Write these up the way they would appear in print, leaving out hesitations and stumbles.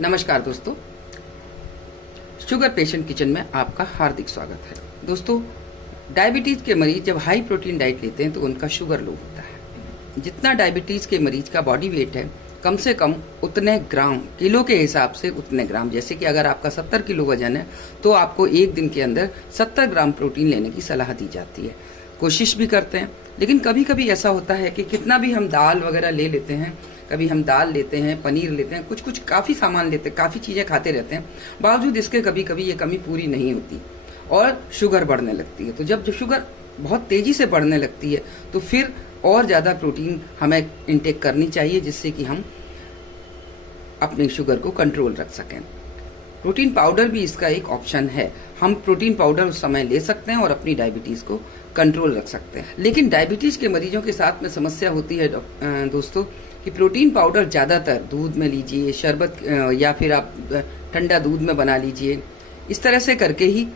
नमस्कार दोस्तों, sugar patient kitchen में आपका हार्दिक स्वागत है। दोस्तों, डायबिटीज के मरीज जब हाई प्रोटीन डाइट लेते हैं तो उनका शुगर लो होता है। जितना डायबिटीज के मरीज का बॉडी वेट है कम से कम उतने ग्राम, किलो के हिसाब से उतने ग्राम, जैसे कि अगर आपका 70 किलो वजन है तो आपको एक दिन के अंदर 70 ग्राम प्रोटीन लेने की सलाह दी जाती है। कोशिश भी करते हैं, लेकिन कभी कभी ऐसा होता है कि कितना भी हम दाल वगैरह ले लेते हैं, कभी हम दाल लेते हैं, पनीर लेते हैं, कुछ काफ़ी सामान लेते हैं, काफ़ी चीज़ें खाते रहते हैं, बावजूद इसके कभी कभी ये कमी पूरी नहीं होती और शुगर बढ़ने लगती है। तो जब शुगर बहुत तेज़ी से बढ़ने लगती है तो फिर और ज़्यादा प्रोटीन हमें इंटेक करनी चाहिए, जिससे कि हम अपने शुगर को कंट्रोल रख सकें। प्रोटीन पाउडर भी इसका एक ऑप्शन है। हम प्रोटीन पाउडर उस समय ले सकते हैं और अपनी डायबिटीज़ को कंट्रोल रख सकते हैं। लेकिन डायबिटीज़ के मरीजों के साथ में समस्या होती है दोस्तों कि प्रोटीन पाउडर ज़्यादातर दूध में लीजिए, शरबत या फिर आप ठंडा दूध में बना लीजिए, इस तरह से करके ही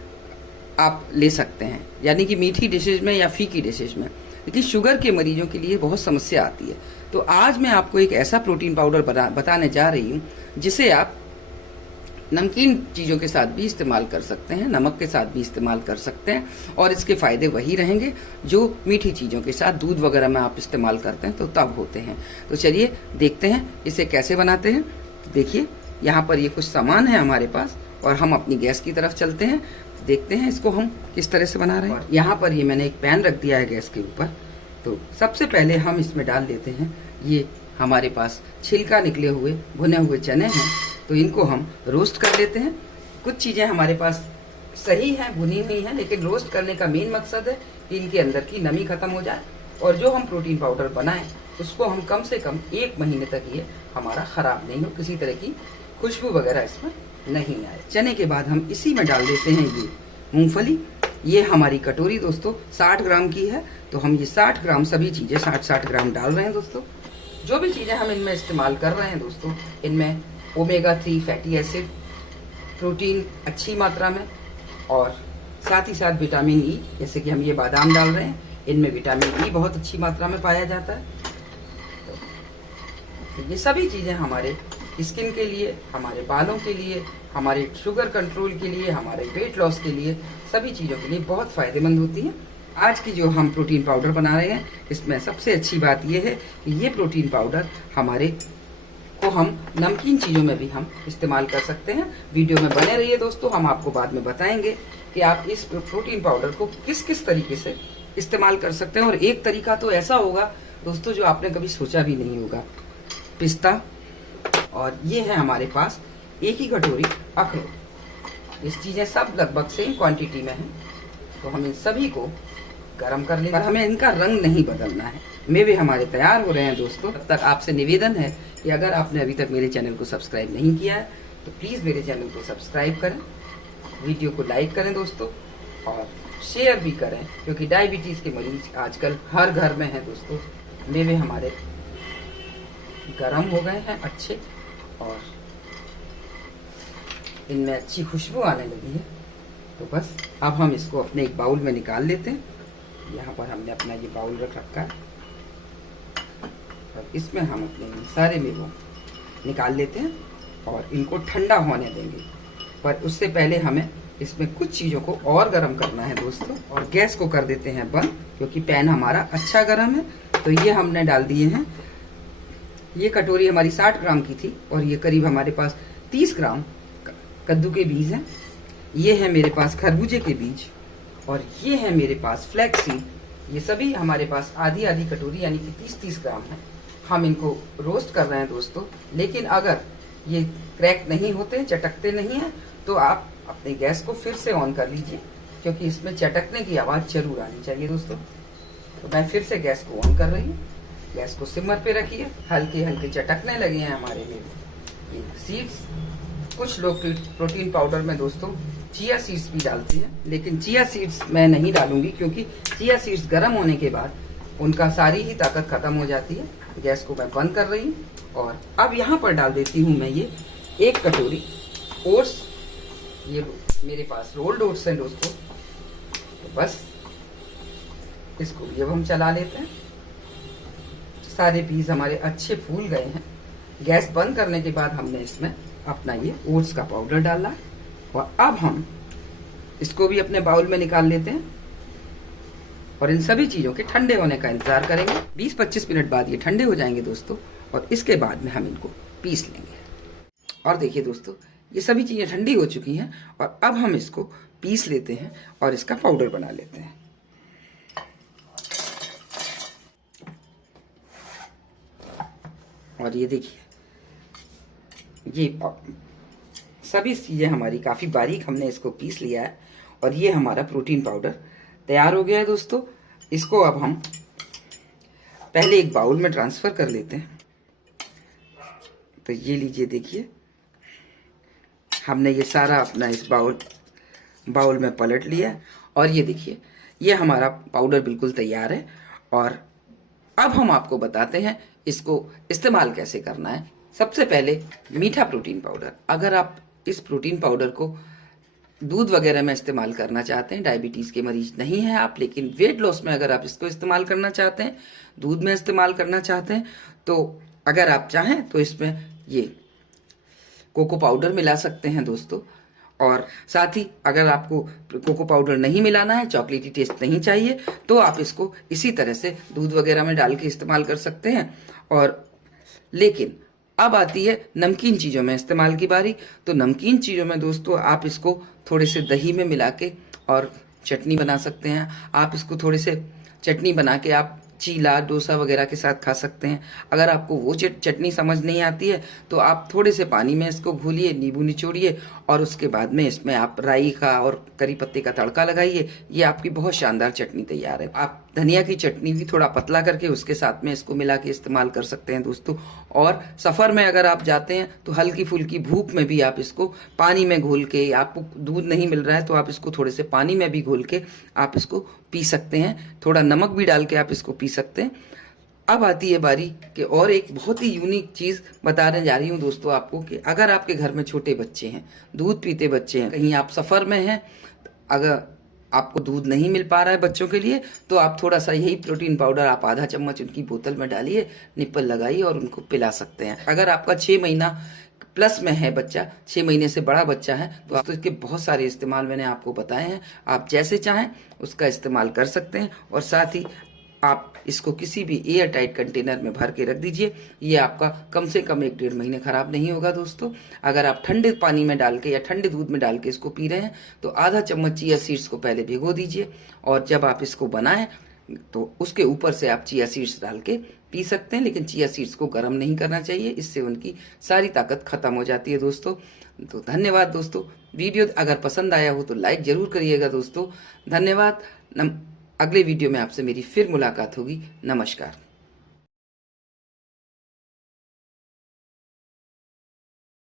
आप ले सकते हैं, यानी कि मीठी डिशेज में या फीकी डिशेज में। लेकिन शुगर के मरीजों के लिए बहुत समस्या आती है। तो आज मैं आपको एक ऐसा प्रोटीन पाउडर बताने जा रही हूँ जिसे आप नमकीन चीज़ों के साथ भी इस्तेमाल कर सकते हैं, नमक के साथ भी इस्तेमाल कर सकते हैं, और इसके फ़ायदे वही रहेंगे जो मीठी चीज़ों के साथ, दूध वगैरह में आप इस्तेमाल करते हैं तो तब होते हैं। तो चलिए देखते हैं इसे कैसे बनाते हैं। तो देखिए, यहाँ पर ये कुछ सामान है हमारे पास और हम अपनी गैस की तरफ चलते हैं, देखते हैं इसको हम किस तरह से बना रहे हैं। यहाँ पर ये मैंने एक पैन रख दिया है गैस के ऊपर। तो सबसे पहले हम इसमें डाल देते हैं, ये हमारे पास छिलका निकले हुए भुने हुए चने हैं, तो इनको हम रोस्ट कर लेते हैं। कुछ चीज़ें हमारे पास सही हैं, भुनी हुई हैं, लेकिन रोस्ट करने का मेन मकसद है कि इनके अंदर की नमी खत्म हो जाए और जो हम प्रोटीन पाउडर बनाएं उसको हम कम से कम 1 महीने तक ये हमारा ख़राब नहीं हो, किसी तरह की खुशबू वगैरह इसमें नहीं आए। चने के बाद हम इसी में डाल देते हैं ये मूंगफली। ये हमारी कटोरी दोस्तों 60 ग्राम की है, तो हम ये 60 ग्राम सभी चीज़ें 60 ग्राम डाल रहे हैं दोस्तों। जो भी चीज़ें हम इनमें इस्तेमाल कर रहे हैं दोस्तों, इनमें ओमेगा 3 फैटी एसिड, प्रोटीन अच्छी मात्रा में, और साथ ही साथ विटामिन ई, जैसे कि हम ये बादाम डाल रहे हैं, इनमें विटामिन ई बहुत अच्छी मात्रा में पाया जाता है। तो ये सभी चीज़ें हमारे स्किन के लिए, हमारे बालों के लिए, हमारे शुगर कंट्रोल के लिए, हमारे वेट लॉस के लिए, सभी चीज़ों के लिए बहुत फ़ायदेमंद होती हैं। आज की जो हम प्रोटीन पाउडर बना रहे हैं, इसमें सबसे अच्छी बात यह है कि ये प्रोटीन पाउडर हमारे को हम नमकीन चीज़ों में भी हम इस्तेमाल कर सकते हैं। वीडियो में बने रहिए दोस्तों, हम आपको बाद में बताएंगे कि आप इस प्रोटीन पाउडर को किस किस तरीके से इस्तेमाल कर सकते हैं। और एक तरीका तो ऐसा होगा दोस्तों जो आपने कभी सोचा भी नहीं होगा, पिस्ता, और ये है हमारे पास 1 ही कटोरी अखरोट। इस चीज़ें सब लगभग सेम क्वांटिटी में हैं, तो हम इन सभी को गरम कर लेंगे। और हमें इनका रंग नहीं बदलना है। मेवे हमारे तैयार हो रहे हैं दोस्तों। तब तक आपसे निवेदन है कि अगर आपने अभी तक मेरे चैनल को सब्सक्राइब नहीं किया है तो प्लीज़ मेरे चैनल को सब्सक्राइब करें, वीडियो को लाइक करें दोस्तों, और शेयर भी करें, क्योंकि डायबिटीज़ के मरीज आजकल हर घर में हैं दोस्तों। मेवे हमारे गरम हो गए हैं अच्छे, और इनमें अच्छी खुशबू आने लगी है। तो बस अब हम इसको अपने एक बाउल में निकाल लेते हैं। यहाँ पर हमने अपना ये बाउल रख रखा है और इसमें हम अपने सारे मेवों निकाल लेते हैं और इनको ठंडा होने देंगे। पर उससे पहले हमें इसमें कुछ चीज़ों को और गर्म करना है दोस्तों, और गैस को कर देते हैं बंद, क्योंकि पैन हमारा अच्छा गर्म है। तो ये हमने डाल दिए हैं, ये कटोरी हमारी 60 ग्राम की थी और ये करीब हमारे पास 30 ग्राम कद्दू के बीज हैं। ये है मेरे पास खरबूजे के बीज, और ये है मेरे पास फ्लैक्स सीड। ये सभी हमारे पास आधी आधी कटोरी यानी कि 30-30 ग्राम है। हम इनको रोस्ट कर रहे हैं दोस्तों, लेकिन अगर ये क्रैक नहीं होते, चटकते नहीं हैं, तो आप अपने गैस को फिर से ऑन कर लीजिए, क्योंकि इसमें चटकने की आवाज़ जरूर आनी चाहिए दोस्तों। तो मैं फिर से गैस को ऑन कर रही हूँ। गैस को सिमर पे रखिए, हल्के हल्के चटकने लगे हैं हमारे लिए ये सीड्स। कुछ लोग प्रोटीन पाउडर में दोस्तों चिया सीड्स भी डालते हैं, लेकिन चिया सीड्स मैं नहीं डालूंगी, क्योंकि चिया सीड्स गर्म होने के बाद उनका सारी ही ताकत खत्म हो जाती है। गैस को मैं बंद कर रही हूँ, और अब यहाँ पर डाल देती हूँ मैं ये 1 कटोरी ओट्स। ये मेरे पास रोल्ड ओट्स हैं दोस्तों। तो बस इसको भी अब हम चला लेते हैं। सारे बीज हमारे अच्छे फूल गए हैं। गैस बंद करने के बाद हमने इसमें अपना ये ओट्स का पाउडर डाला और अब हम इसको भी अपने बाउल में निकाल लेते हैं और इन सभी चीजों के ठंडे होने का इंतजार करेंगे। 20-25 मिनट बाद ये ठंडे हो जाएंगे दोस्तों, और इसके बाद में हम इनको पीस लेंगे। और देखिए दोस्तों, ये सभी चीजें ठंडी हो चुकी हैं और अब हम इसको पीस लेते हैं और इसका पाउडर बना लेते हैं। और ये देखिए, ये सभी चीजें हमारी काफी बारीक हमने इसको पीस लिया है और ये हमारा प्रोटीन पाउडर तैयार हो गया है दोस्तों। इसको अब हम पहले एक बाउल में ट्रांसफर कर लेते हैं। तो ये लीजिए, देखिए हमने ये सारा अपना इस बाउल में पलट लिया और ये देखिए, ये हमारा पाउडर बिल्कुल तैयार है। और अब हम आपको बताते हैं इसको इस्तेमाल कैसे करना है। सबसे पहले मीठा प्रोटीन पाउडर। अगर आप इस प्रोटीन पाउडर को दूध वगैरह में इस्तेमाल करना चाहते हैं, डायबिटीज के मरीज नहीं हैं आप, लेकिन वेट लॉस में अगर आप इसको इस्तेमाल करना चाहते हैं, दूध में इस्तेमाल करना चाहते हैं, तो अगर आप चाहें तो इसमें ये कोको पाउडर मिला सकते हैं दोस्तों। और साथ ही अगर आपको कोको पाउडर नहीं मिलाना है, चॉकलेटी टेस्ट नहीं चाहिए, तो आप इसको इसी तरह से दूध वगैरह में डाल के इस्तेमाल कर सकते हैं। और लेकिन अब आती है नमकीन चीज़ों में इस्तेमाल की बारी। तो नमकीन चीज़ों में दोस्तों आप इसको थोड़े से दही में मिला के और चटनी बना सकते हैं। आप इसको थोड़े से चटनी बना के आप चीला, डोसा वगैरह के साथ खा सकते हैं। अगर आपको वो चटनी समझ नहीं आती है तो आप थोड़े से पानी में इसको घोलिए, नींबू निचोड़िए और उसके बाद में इसमें आप राई का और करी पत्ते का तड़का लगाइए। ये आपकी बहुत शानदार चटनी तैयार है। आप धनिया की चटनी भी थोड़ा पतला करके उसके साथ में इसको मिला के इस्तेमाल कर सकते हैं दोस्तों। और सफ़र में अगर आप जाते हैं तो हल्की फुल्की भूख में भी आप इसको पानी में घोल के, आपको दूध नहीं मिल रहा है तो आप इसको थोड़े से पानी में भी घोल के आप इसको पी सकते हैं। थोड़ा नमक भी डाल के आप इसको पी सकते हैं। अब आती है बारी कि और एक बहुत ही यूनिक चीज़ बताने जा रही हूँ दोस्तों आपको, कि अगर आपके घर में छोटे बच्चे हैं, दूध पीते बच्चे हैं, कहीं आप सफ़र में हैं, अगर आपको दूध नहीं मिल पा रहा है बच्चों के लिए, तो आप थोड़ा सा यही प्रोटीन पाउडर आप आधा चम्मच उनकी बोतल में डालिए, निप्पल लगाइए और उनको पिला सकते हैं। अगर आपका 6 महीना प्लस में है बच्चा, 6 महीने से बड़ा बच्चा है, तो इसके बहुत सारे इस्तेमाल मैंने आपको बताए हैं। आप जैसे चाहें उसका इस्तेमाल कर सकते हैं। और साथ ही आप इसको किसी भी एयर टाइट कंटेनर में भर के रख दीजिए। ये आपका कम से कम 1-1.5 महीने खराब नहीं होगा दोस्तों। अगर आप ठंडे पानी में डाल के या ठंडे दूध में डाल के इसको पी रहे हैं तो आधा चम्मच चिया सीड्स को पहले भिगो दीजिए और जब आप इसको बनाएं तो उसके ऊपर से आप चिया सीड्स डाल के पी सकते हैं। लेकिन चिया सीड्स को गर्म नहीं करना चाहिए, इससे उनकी सारी ताकत खत्म हो जाती है दोस्तों। तो धन्यवाद दोस्तों। वीडियो अगर पसंद आया हो तो लाइक जरूर करिएगा दोस्तों। धन्यवाद। अगले वीडियो में आपसे मेरी फिर मुलाकात होगी। नमस्कार।